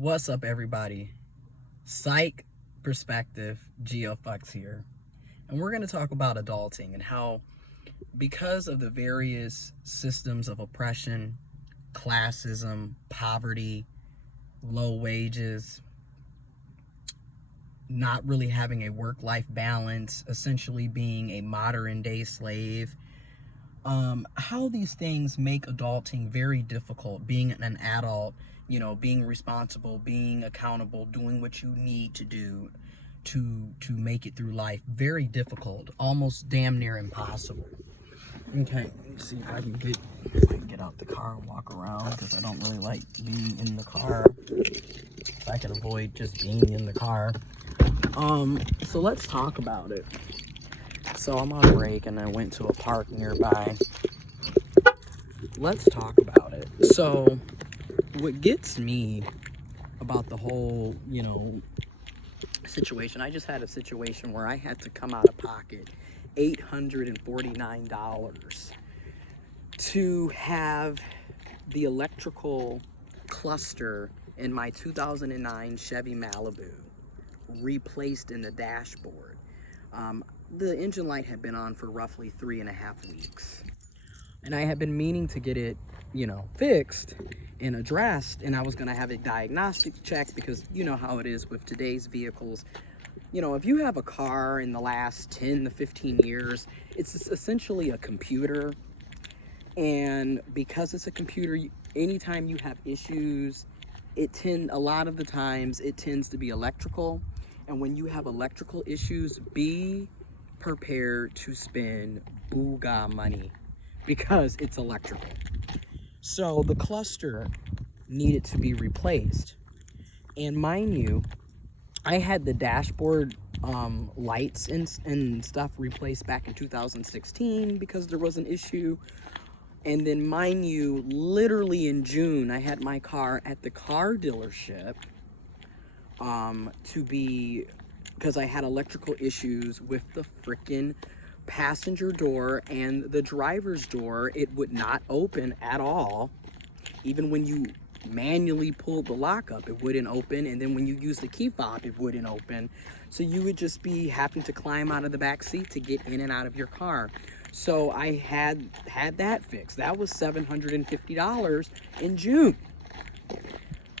What's up, everybody? Psych perspective, giofvcks here. And we're going to talk about adulting and how, because of the various systems of oppression, classism, poverty, low wages, not really having a work-life balance, essentially being a modern day slave, how these things make adulting very difficult. Being an adult, being responsible, being accountable, doing what you need to do to make it through life, very difficult, almost damn near impossible. Okay, let's see if I can get out the car and walk around, because I don't really like being in the car. If I can avoid just being in the car. So let's talk about it. So I'm on break and I went to a park nearby. Let's talk about it. So what gets me about the whole, situation, I just had a situation where I had to come out of pocket $849 to have the electrical cluster in my 2009 Chevy Malibu replaced in the dashboard. The engine light had been on for roughly 3.5 weeks. And I had been meaning to get it, fixed and addressed, and I was going to have a diagnostic check, because you know how it is with today's vehicles. If you have a car in the last 10 to 15 years, it's essentially a computer. And because it's a computer, anytime you have issues, a lot of the times it tends to be electrical. And when you have electrical issues, be prepared to spend booga money, because it's electrical. So the cluster needed to be replaced. And mind you, I had the dashboard lights and stuff replaced back in 2016 because there was an issue. And then mind you, literally in June, I had my car at the car dealership because I had electrical issues with the frickin' passenger door and the driver's door. It would not open at all. Even when you manually pulled the lock up, it wouldn't open. And then when you use the key fob, it wouldn't open. So you would just be having to climb out of the back seat to get in and out of your car. So I had that fixed. That was $750 in June.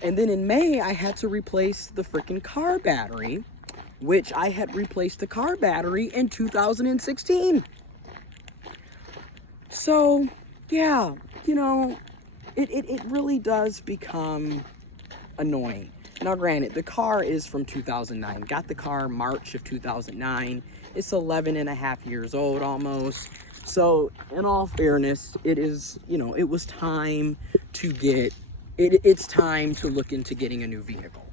And then in May, I had to replace the freaking car battery, which I had replaced the car battery in 2016. So, yeah, it really does become annoying. Now, granted, the car is from 2009. Got the car March of 2009. It's 11 and a half years old almost. So, in all fairness, it is, it was time to it's time to look into getting a new vehicle,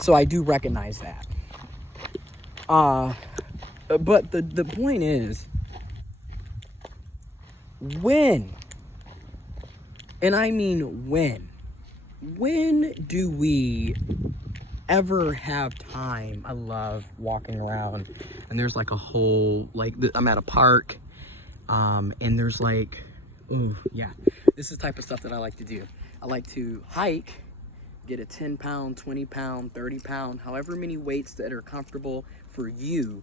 So I do recognize that. But the point is, when, and I mean when do we ever have time? I love walking around, and there's like a whole, I'm at a park, and there's this is the type of stuff that I like to do. I like to hike, get a 10 pound, 20 pound, 30 pound, however many weights that are comfortable for you.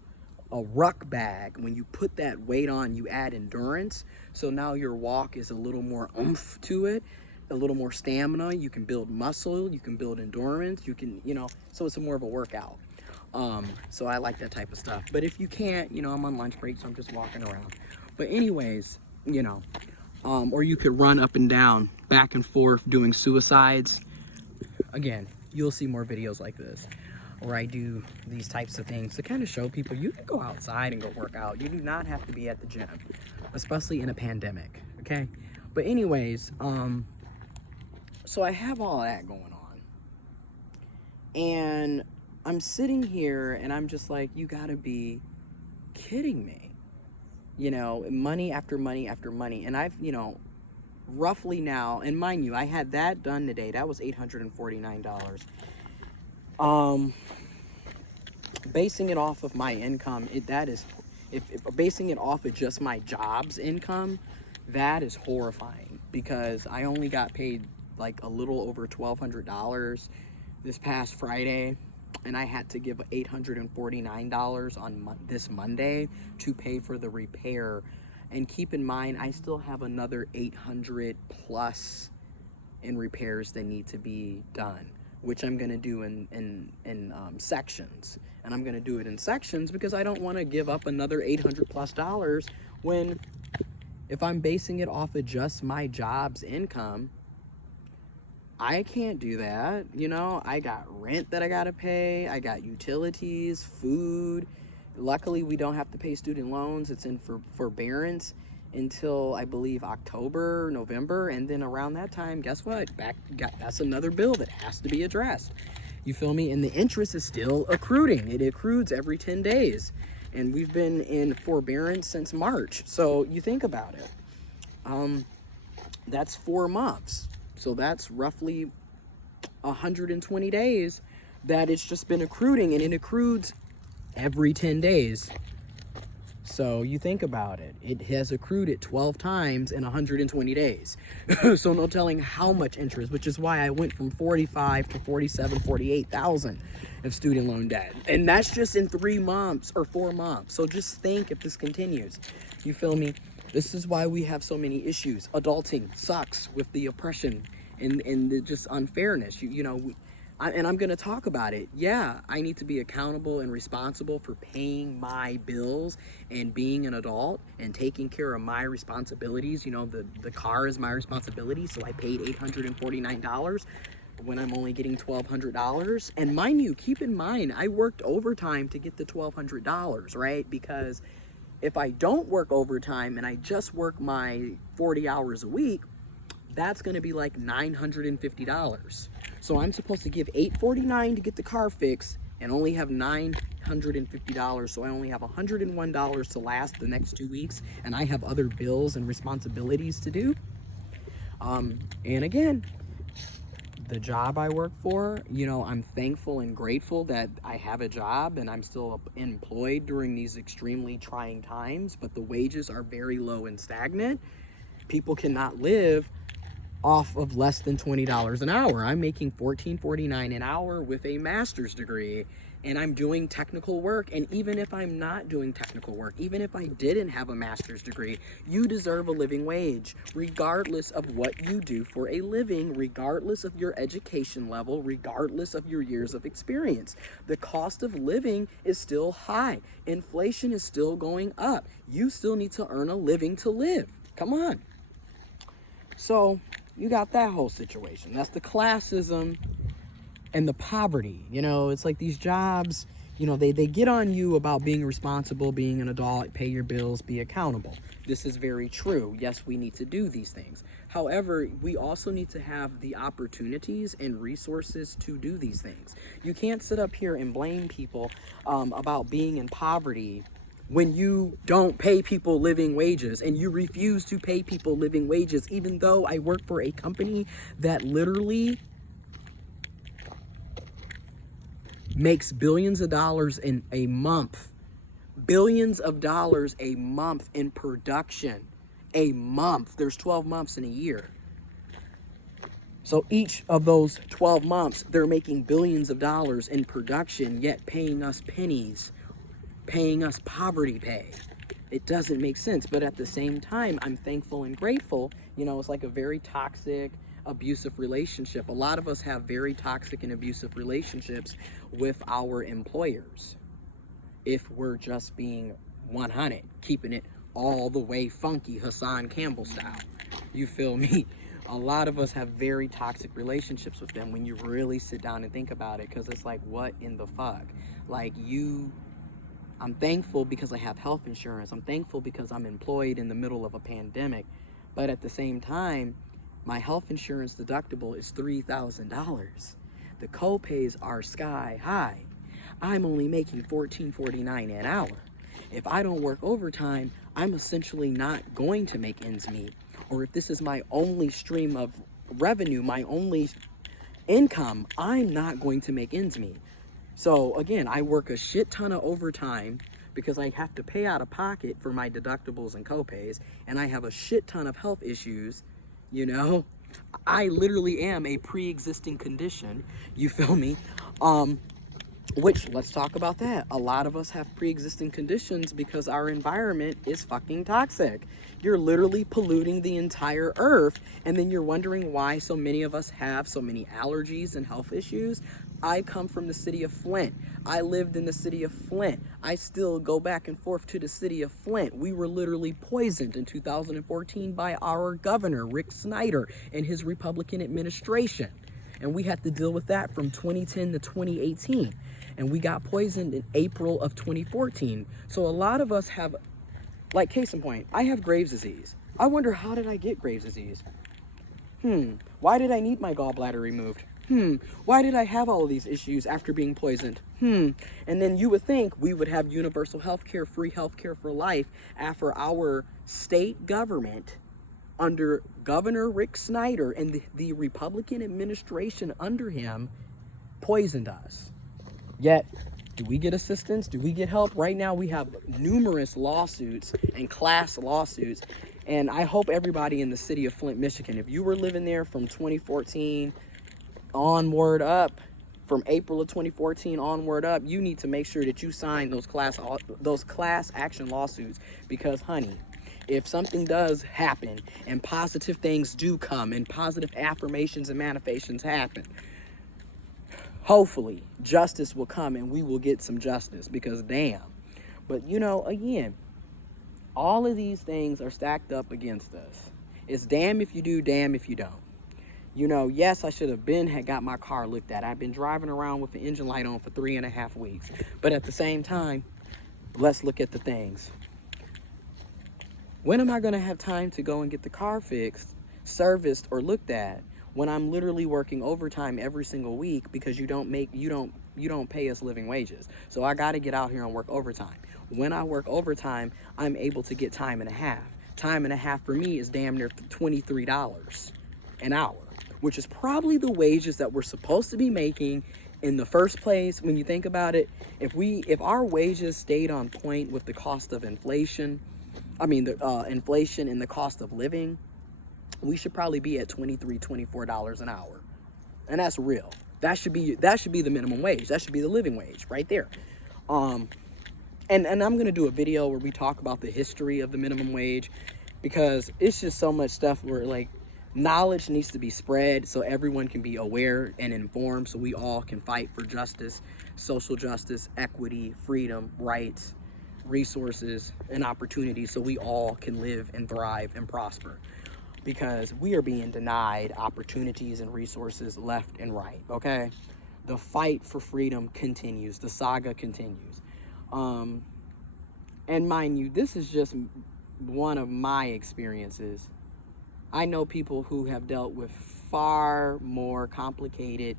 A ruck bag, when you put that weight on, you add endurance. So now your walk is a little more oomph to it, a little more stamina. You can build muscle, you can build endurance, you can, so it's more of a workout. So I like that type of stuff. But if you can't, I'm on lunch break, so I'm just walking around. But anyways, or you could run up and down, back and forth, doing suicides. Again, you'll see more videos like this, where I do these types of things to kind of show people you can go outside and go work out. You do not have to be at the gym, especially in a pandemic, okay? But anyways, so I have all that going on. And I'm sitting here and I'm just like, you gotta be kidding me. Money after money after money. And I've, roughly now, and mind you, I had that done today. That was $849. Basing it off of my income, if basing it off of just my job's income, that is horrifying. because I only got paid like a little over $1,200 this past Friday, and I had to give $849 on this Monday to pay for the repair. And keep in mind, I still have another 800 plus in repairs that need to be done, which I'm gonna do in sections. And I'm gonna do it in sections because I don't wanna give up another 800 plus dollars when, if I'm basing it off of just my job's income, I can't do that. You know, I got rent that I gotta pay, I got utilities, food. Luckily, we don't have to pay student loans. It's in forbearance until I believe October, November, and then around that time, guess what? That's another bill that has to be addressed. You feel me? And the interest is still accruing. It accrues every 10 days. And we've been in forbearance since March. So you think about it. That's 4 months. So that's roughly 120 days that it's just been accruing, and it accrues every 10 days. So you think about it. It has accrued it 12 times in 120 days. So no telling how much interest, which is why I went from 45 to 47, 48,000 of student loan debt. And that's just in 3 months or 4 months. So just think if this continues. You feel me? This is why we have so many issues. Adulting sucks with the oppression and the just unfairness. And I'm going to talk about it. Yeah, I need to be accountable and responsible for paying my bills and being an adult and taking care of my responsibilities. You know, the car is my responsibility, so I paid $849 when I'm only getting $1,200. And mind you, keep in mind, I worked overtime to get the $1,200, right? Because if I don't work overtime and I just work my 40 hours a week, that's going to be like $950. So I'm supposed to give $849 to get the car fixed and only have $950. So I only have $101 to last the next 2 weeks, and I have other bills and responsibilities to do. And again, the job I work for, you know, I'm thankful and grateful that I have a job and I'm still employed during these extremely trying times, but the wages are very low and stagnant. People cannot live off of less than $20 an hour. I'm making $14.49 an hour with a master's degree, and I'm doing technical work. And even if I'm not doing technical work, even if I didn't have a master's degree, you deserve a living wage, regardless of what you do for a living, regardless of your education level, regardless of your years of experience. The cost of living is still high. Inflation is still going up. You still need to earn a living to live. Come on. So you got that whole situation. That's the classism and the poverty. You know, it's like these jobs, you know, they get on you about being responsible, being an adult, pay your bills, be accountable. This is very true. Yes, we need to do these things. However, we also need to have the opportunities and resources to do these things. You can't sit up here and blame people about being in poverty when you don't pay people living wages, and you refuse to pay people living wages, even though I work for a company that literally makes billions of dollars in a month. Billions of dollars a month in production. A month. There's 12 months in a year. So each of those 12 months, they're making billions of dollars in production, yet paying us pennies, paying us poverty pay. It doesn't make sense. But at the same time, I'm thankful and grateful. You know, it's like a very toxic, abusive relationship. A lot of us have very toxic and abusive relationships with our employers. If we're just being 100, keeping it all the way funky, Hassan Campbell style. You feel me? A lot of us have very toxic relationships with them when you really sit down and think about it, because it's like, what in the fuck? Like, I'm thankful because I have health insurance. I'm thankful because I'm employed in the middle of a pandemic. But at the same time, my health insurance deductible is $3,000. The co-pays are sky high. I'm only making $14.49 an hour. If I don't work overtime, I'm essentially not going to make ends meet. Or if this is my only stream of revenue, my only income, I'm not going to make ends meet. So again, I work a shit ton of overtime because I have to pay out of pocket for my deductibles and co-pays, and I have a shit ton of health issues, you know? I literally am a pre-existing condition, you feel me? Which, let's talk about that. A lot of us have pre-existing conditions because our environment is fucking toxic. You're literally polluting the entire earth, and then you're wondering why so many of us have so many allergies and health issues. I come from the city of Flint. I lived in the city of Flint. I still go back and forth to the city of Flint. We were literally poisoned in 2014 by our governor, Rick Snyder, and his Republican administration. And we had to deal with that from 2010 to 2018. And we got poisoned in April of 2014. So a lot of us have, like, case in point, I have Graves' disease. I wonder, how did I get Graves' disease? Why did I need my gallbladder removed? Why did I have all of these issues after being poisoned? And then you would think we would have universal health care, free health care for life after our state government under Governor Rick Snyder and the Republican administration under him poisoned us. Yet, do we get assistance? Do we get help? Right now, we have numerous lawsuits and class lawsuits. And I hope everybody in the city of Flint, Michigan, if you were living there from 2014 onward up, from April of 2014 onward up, you need to make sure that you sign those class action lawsuits. Because, honey, if something does happen and positive things do come and positive affirmations and manifestations happen, hopefully justice will come and we will get some justice, because damn. But you know, again, all of these things are stacked up against us. It's damn if you do, damn if you don't. You know, yes, I should have had got my car looked at. I've been driving around with the engine light on for 3.5 weeks. But at the same time, let's look at the things. When am I going to have time to go and get the car fixed, serviced, or looked at when I'm literally working overtime every single week because you don't pay us living wages? So I got to get out here and work overtime. When I work overtime, I'm able to get time and a half. Time and a half for me is damn near $23 an hour, which is probably the wages that we're supposed to be making in the first place. When you think about it, if our wages stayed on point with the cost of inflation, the inflation and the cost of living, we should probably be at $23, $24 an hour. And that's real. That should be the minimum wage. That should be the living wage right there. And I'm going to do a video where we talk about the history of the minimum wage, because it's just so much stuff where, like, knowledge needs to be spread so everyone can be aware and informed, so we all can fight for justice, social justice, equity, freedom, rights, resources, and opportunities, so we all can live and thrive and prosper. Because we are being denied opportunities and resources left and right, okay? The fight for freedom continues. The saga continues. And mind you, this is just one of my experiences. I know people who have dealt with far more complicated,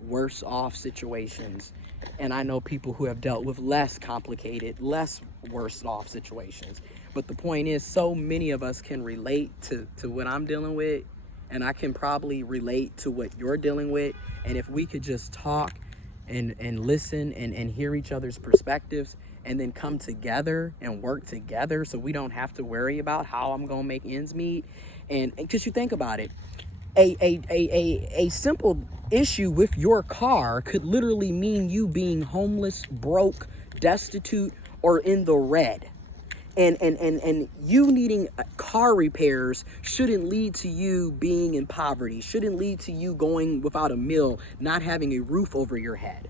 worse off situations. And I know people who have dealt with less complicated, less worse off situations. But the point is, so many of us can relate to what I'm dealing with, and I can probably relate to what you're dealing with. And if we could just talk and listen and hear each other's perspectives, and then come together and work together, so we don't have to worry about how I'm gonna make ends meet. And because you think about it, a simple issue with your car could literally mean you being homeless, broke, destitute, or in the red. And you needing car repairs shouldn't lead to you being in poverty, shouldn't lead to you going without a meal, not having a roof over your head.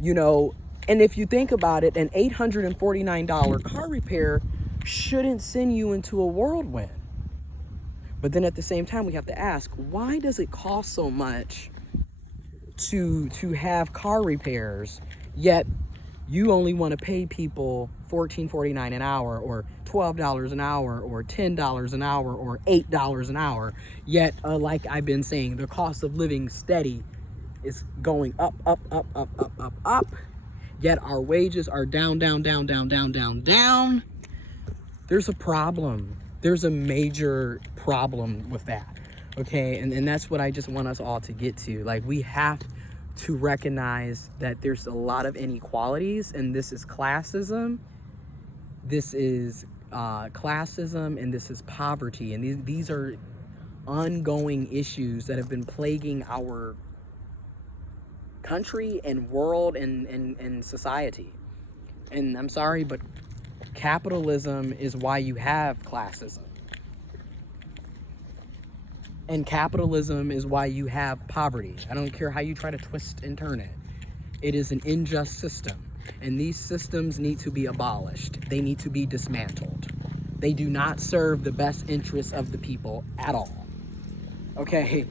You know, and if you think about it, an $849 car repair shouldn't send you into a whirlwind. But then at the same time, we have to ask, why does it cost so much to have car repairs, yet you only want to pay people $14.49 an hour, or $12 an hour, or $10 an hour, or $8 an hour? Yet, like I've been saying, the cost of living steady is going up, up, up, up, up, up, up. Yet our wages are down, down, down, down, down, down, down. There's a problem. There's a major problem with that, okay? And that's what I just want us all to get to. Like, we have to recognize that there's a lot of inequalities, and this is classism. This is classism, and this is poverty. And these are ongoing issues that have been plaguing our country and world and society. And I'm sorry, but capitalism is why you have classism. And capitalism is why you have poverty. I don't care how you try to twist and turn it. It is an unjust system. And these systems need to be abolished. They need to be dismantled. They do not serve the best interests of the people at all. Okay?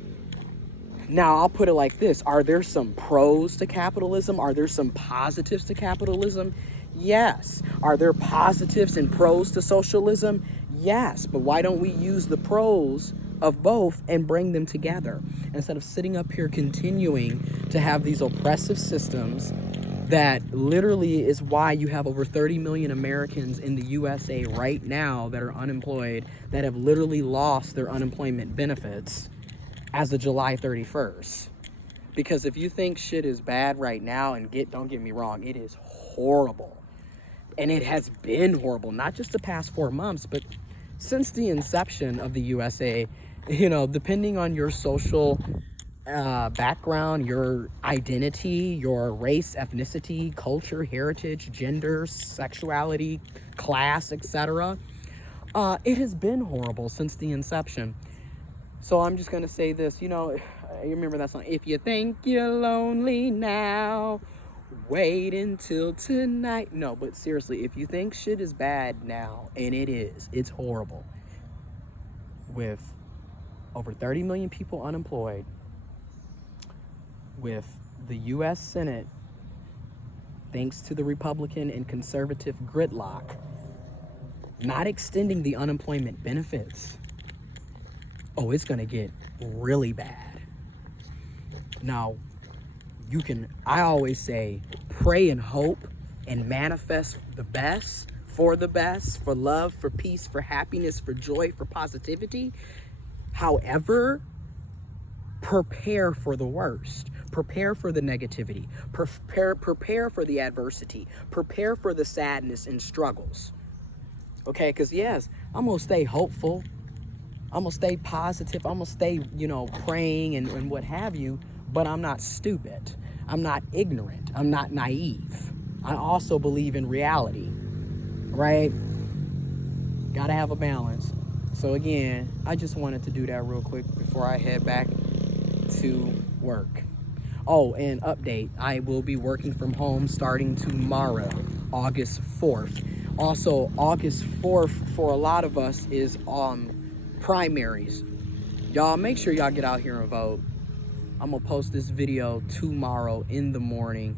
Now, I'll put it like this. Are there some pros to capitalism? Are there some positives to capitalism? Yes. Are there positives and pros to socialism? Yes. But why don't we use the pros of both and bring them together instead of sitting up here continuing to have these oppressive systems that literally is why you have over 30 million Americans in the USA right now that are unemployed, that have literally lost their unemployment benefits as of July 31st. Because if you think shit is bad right now, and don't get me wrong, it is horrible. And it has been horrible, not just the past 4 months, but since the inception of the USA. You know, depending on your social background, your identity, your race, ethnicity, culture, heritage, gender, sexuality, class, etc., it has been horrible since the inception. So I'm just gonna say this, you know, you remember that song, if you think you're lonely now, wait until tonight. No, but seriously, if you think shit is bad now, and it is, it's horrible, with over 30 million people unemployed, with the U.S. Senate, thanks to the Republican and conservative gridlock, not extending the unemployment benefits, oh, it's gonna get really bad. Now, I always say, pray and hope and manifest the best, for love, for peace, for happiness, for joy, for positivity. However, prepare for the worst. Prepare for the negativity. Prepare for the adversity. Prepare for the sadness and struggles. Okay, because yes, I'm going to stay hopeful. I'm going to stay positive. I'm going to stay, praying and what have you. But I'm not stupid. I'm not ignorant. I'm not naive. I also believe in reality. Right? Gotta have a balance. So again, I just wanted to do that real quick before I head back to work. Oh, and update, I will be working from home starting tomorrow, August 4th. Also, August 4th for a lot of us is primaries. Y'all make sure y'all get out here and vote. I'm gonna post this video tomorrow in the morning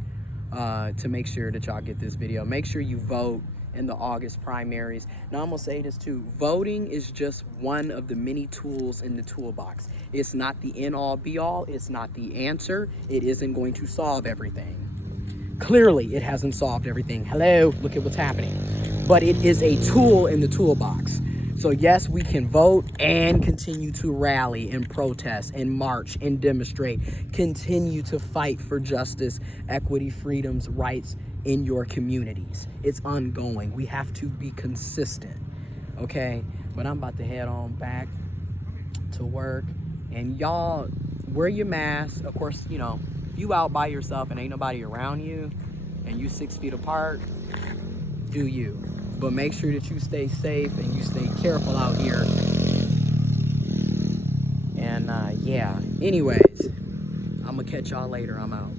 to make sure that y'all get this video. Make sure you vote in the August primaries. Now I'm gonna say this too, voting is just one of the many tools in the toolbox. It's not the end-all be-all, it's not the answer, it isn't going to solve everything. Clearly it hasn't solved everything. Hello, look at what's happening. But it is a tool in the toolbox. So yes, we can vote and continue to rally and protest and march and demonstrate, continue to fight for justice, equity, freedoms, rights in your communities. It's ongoing. We have to be consistent, okay? But I'm about to head on back to work. And y'all, wear your mask. Of course, if you out by yourself and ain't nobody around you and you 6 feet apart, do you. But make sure that you stay safe and you stay careful out here. And yeah, anyways, I'm gonna catch y'all later. I'm out.